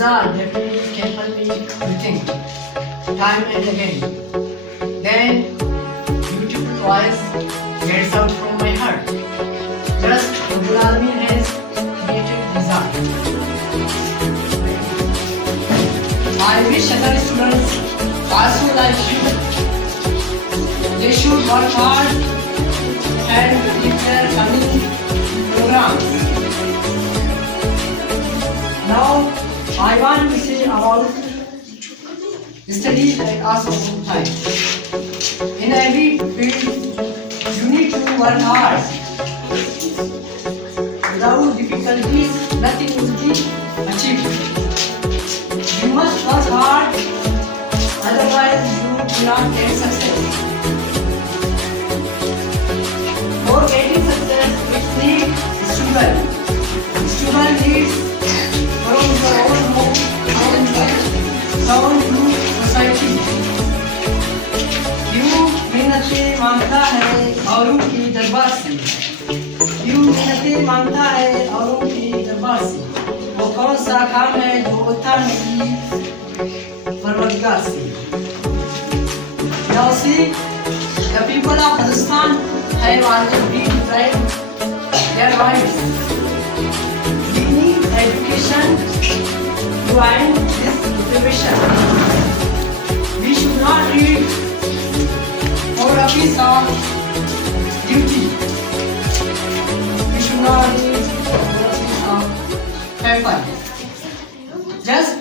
desire definitely can help me to think time and again. Then beautiful voice gets out from my heart. Just Sumalani has created desire. I wish other students also like you. They should work hard and keep their coming programs. Now, I want to say about studies and also time. In every field, you need to work hard. Without difficulties, nothing will be achieved. You must work hard, otherwise you cannot get success. For getting success, it needs struggle. Struggle needs from your own home down to society. You मेहनतें मांगता है औरों की दरबार से. You मेहनतें मांगता है औरों की दरबार से. वो कौन सा काम है जो होता नहीं परवरदिगार से. Now see, the people of Pakistan have always been deprived their rights. We need education to end this deprivation. We should not read for a piece of duty. We should not read for a piece of paper. Just